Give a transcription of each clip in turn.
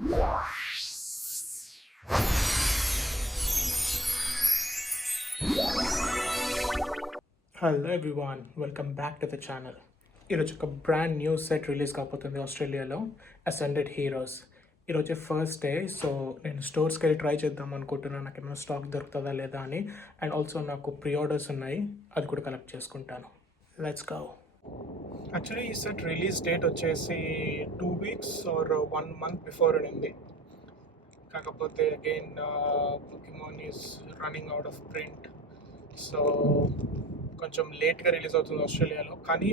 Hello everyone, welcome back to the channel. ఈరోజు ఒక brand new set release కాబోతుంది ఆస్ట్రేలియాలో, అసెండెడ్ హీరోస్. ఈరోజు ఫస్ట్ డే, సో నేను స్టోర్స్కి వెళ్ళి ట్రై చేద్దాం అనుకుంటున్నాను, నాకు ఏమైనా స్టాక్ దొరుకుతుందా లేదా అని. అండ్ ఆల్సో నాకు ప్రీ ఆర్డర్స్ ఉన్నాయి, అది కూడా కలెక్ట్ చేసుకుంటాను. Let's go. యాక్చువల్లీ ఈ సెట్ రిలీజ్ డేట్ వచ్చేసి 2 weeks ఆర్ 1 month బిఫోర్ ఉంది. కాకపోతే again Pokemon is running out of print, so కొంచెం లేట్గా రిలీజ్ అవుతుంది ఆస్ట్రేలియాలో. కానీ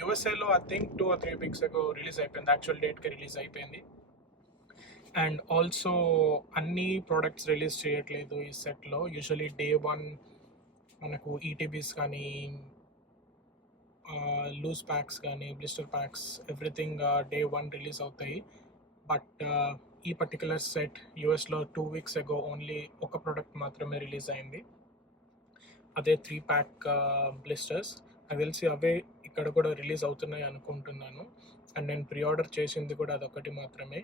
యూఎస్ఏలో I think 2 or 3 weeks ago release అయిపోయింది, యాక్చువల్ డేట్కి రిలీజ్ అయిపోయింది. అండ్ ఆల్సో అన్ని ప్రోడక్ట్స్ రిలీజ్ చేయట్లేదు ఈ సెట్లో. యూజువలీ Day 1 మనకు ఈటీబీస్ కానీ, లూజ్ ప్యాక్స్ కానీ, బ్లిస్టర్ ప్యాక్స్, ఎవ్రీథింగ్ Day 1 రిలీజ్ అవుతాయి. బట్ ఈ పర్టికులర్ సెట్ యూఎస్లో 2 weeks ago ఓన్లీ ఒక ప్రోడక్ట్ మాత్రమే రిలీజ్ అయింది, అదే 3-pack బ్లిస్టర్స్. నాకు తెలిసి అవే ఇక్కడ కూడా రిలీజ్ అవుతున్నాయి అనుకుంటున్నాను. అండ్ నేను ప్రీ ఆర్డర్ చేసింది కూడా అదొకటి మాత్రమే.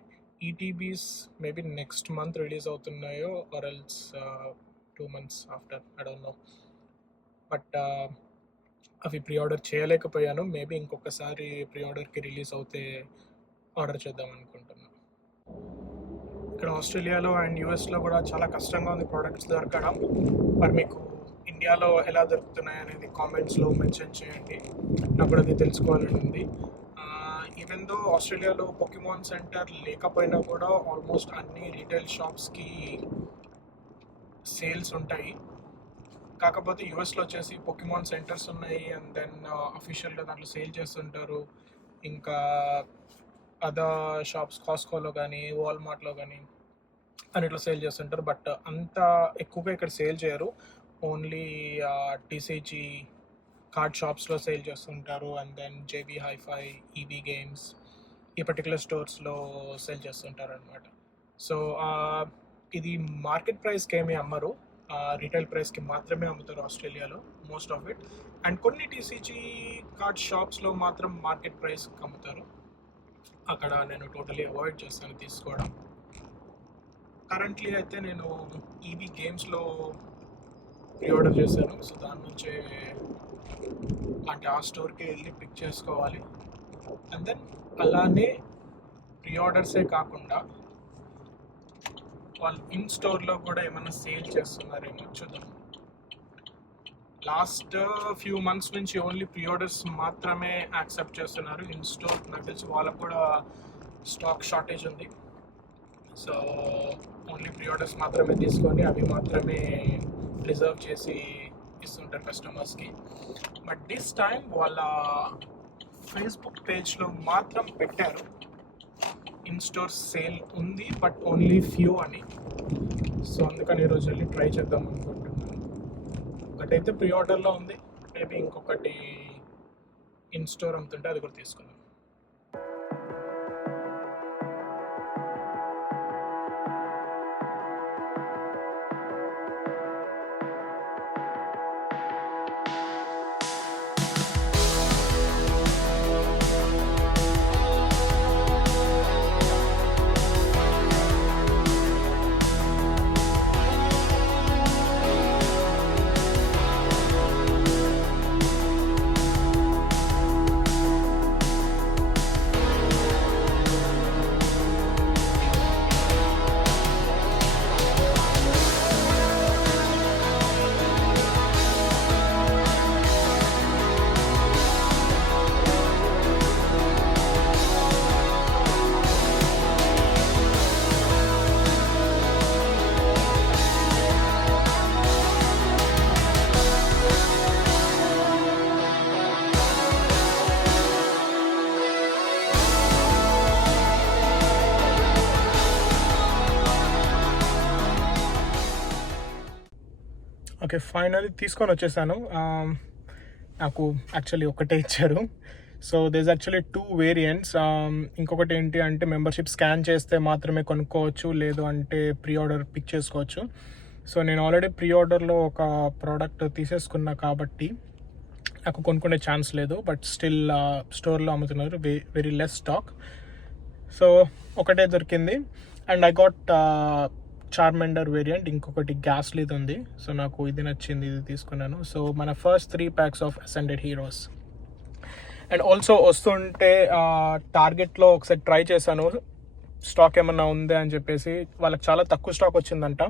ETBs maybe next month release అవుతున్నాయో or else 2 months after, I don't know. But అవి ప్రీ ఆర్డర్ చేయలేకపోయాను. మేబీ ఇంకొకసారి ప్రీ ఆర్డర్కి రిలీజ్ అవుతే ఆర్డర్ చేద్దాం అనుకుంటున్నాను. ఇక్కడ ఆస్ట్రేలియాలో అండ్ యూఎస్లో కూడా చాలా కష్టంగా ఉంది ప్రోడక్ట్స్ దొరకడం. మరి మీకు ఇండియాలో ఎలా దొరుకుతున్నాయి అనేది కామెంట్స్లో మెన్షన్ చేయండి, నాకు కూడా అది తెలుసుకోవాలని ఉంది. ఈవెన్ దో ఆస్ట్రేలియాలో పొకిమాన్ సెంటర్ లేకపోయినా కూడా ఆల్మోస్ట్ అన్ని రీటైల్ షాప్స్కి సేల్స్ ఉంటాయి. కాకపోతే యూఎస్లో వచ్చేసి పొకిమాన్ సెంటర్స్ ఉన్నాయి, అండ్ దెన్ అఫీషియల్గా దాంట్లో సేల్ చేస్తుంటారు. ఇంకా అదర్ షాప్స్, కాస్కోలో కానీ, వాల్మార్ట్లో కానీ అన్నిట్లో సేల్ చేస్తుంటారు. బట్ అంత ఎక్కువగా ఇక్కడ సేల్ చేయరు, ఓన్లీ టీసీజీ కార్డ్ షాప్స్లో సేల్ చేస్తుంటారు. And then JB HiFi, EB games, ఈ పర్టికులర్ స్టోర్స్లో సేల్ చేస్తుంటారు అనమాట. సో ఇది మార్కెట్ ప్రైస్కి ఏమీ అమ్మరు, రీటైల్ ప్రైస్కి మాత్రమే అమ్ముతారు ఆస్ట్రేలియాలో మోస్ట్ ఆఫ్ ఇట్. అండ్ కొన్ని టీసీజీ కార్డ్ షాప్స్లో మాత్రం మార్కెట్ ప్రైస్కి అమ్ముతారు, అక్కడ నేను టోటలీ అవాయిడ్ చేస్తాను తీసుకోవడం. కరెంట్లీ అయితే నేను ఈబీ గేమ్స్లో ప్రీ ఆర్డర్ చేశాను, సో దాని నుంచే అంటే ఆ స్టోర్కి వెళ్ళి పిక్ చేసుకోవాలి. అండ్ దెన్ అలానే ప్రీ ఆర్డర్సే కాకుండా వాళ్ళు ఇన్ స్టోర్లో కూడా ఏమైనా సేల్ చేస్తున్నారేమో చూద్దాం. లాస్ట్ ఫ్యూ మంత్స్ నుంచి ఓన్లీ ప్రీ ఆర్డర్స్ మాత్రమే యాక్సెప్ట్ చేస్తున్నారు ఇన్ స్టోర్. నాకు తెలిసి వాళ్ళకు కూడా స్టాక్ షార్టేజ్ ఉంది, సో ఓన్లీ ప్రీ ఆర్డర్స్ మాత్రమే తీసుకొని అవి మాత్రమే రిజర్వ్ చేసి ఇస్తుంటారు కస్టమర్స్కి. బట్ దిస్ టైం వాళ్ళ ఫేస్బుక్ పేజ్లో మాత్రం పెట్టారు ఇన్ స్టోర్ సేల్ ఉంది, బట్ ఓన్లీ ఫ్యూ అని. సో అందుకని ఈరోజు వెళ్ళి ట్రై చేద్దాం అనుకుంటున్నాను. ఒకటైతే ప్రీ ఆర్డర్లో ఉంది, మేబీ ఇంకొకటి ఇన్ స్టోర్ అమ్ముతుంటే అది కూడా తీసుకున్నాను. ఓకే, ఫైనల్లీ తీసుకొని వచ్చేసాను. నాకు యాక్చువల్లీ ఒకటే ఇచ్చారు. సో దిస్ యాక్చువల్లీ 2 వేరియంట్స్. ఇంకొకటి ఏంటి అంటే మెంబర్షిప్ స్కాన్ చేస్తే మాత్రమే కొనుక్కోవచ్చు, లేదు అంటే ప్రీ ఆర్డర్ పిక్ చేసుకోవచ్చు. సో నేను ఆల్రెడీ ప్రీ ఆర్డర్లో ఒక ప్రోడక్ట్ తీసేసుకున్నా కాబట్టి నాకు కొనుక్కునే ఛాన్స్ లేదు. బట్ స్టిల్ స్టోర్లో అమ్ముతున్నారు, వెరీ లెస్ స్టాక్. సో ఒకటే దొరికింది. అండ్ ఐ గాట్ చార్మెండర్ వేరియంట్, ఇంకొకటి గ్యాస్లీది ఉంది. సో నాకు ఇది నచ్చింది, ఇది తీసుకున్నాను. సో మన ఫస్ట్ 3 packs of ascended heroes. And also వస్తుంటే టార్గెట్లో ఒకసారి ట్రై చేశాను స్టాక్ ఏమన్నా ఉంది అని చెప్పేసి. వాళ్ళకి చాలా తక్కువ స్టాక్ వచ్చిందంట,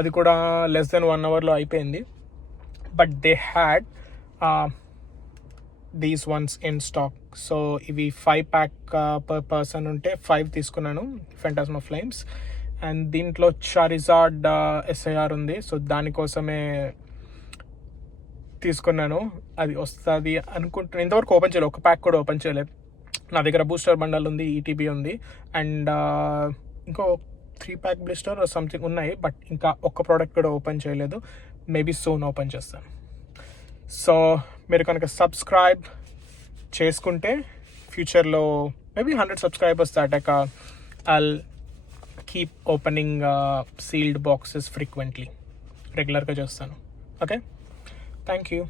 అది కూడా లెస్ దెన్ 1 hourలో అయిపోయింది. But they had these once in stock. So ఇవి 5 pack పర్ పర్సన్ ఉంటే 5 తీసుకున్నాను, ఫెంటాస్మా ఫ్లేమ్స్. అండ్ దీంట్లో చారిజార్డ్ SIR ఉంది, సో దానికోసమే తీసుకున్నాను. అది వస్తుంది అనుకుంటున్నాను. ఇంతవరకు ఓపెన్ చేయలేదు, ఒక ప్యాక్ కూడా ఓపెన్ చేయలేదు. నా దగ్గర బూస్టర్ బండల్ ఉంది, ETB ఉంది, అండ్ ఇంకో 3 pack బ్లిస్టర్ సంథింగ్ ఉన్నాయి. బట్ ఇంకా ఒక్క ప్రోడక్ట్ కూడా ఓపెన్ చేయలేదు. మేబీ సూన్ ఓపెన్ చేస్తాను. సో మీరు కనుక సబ్స్క్రైబ్ చేసుకుంటే ఫ్యూచర్లో మేబీ 100 subscribers దాటాక I'll keep opening sealed boxes frequently, రెగ్యులర్గా చేస్తాను. Okay, thank you.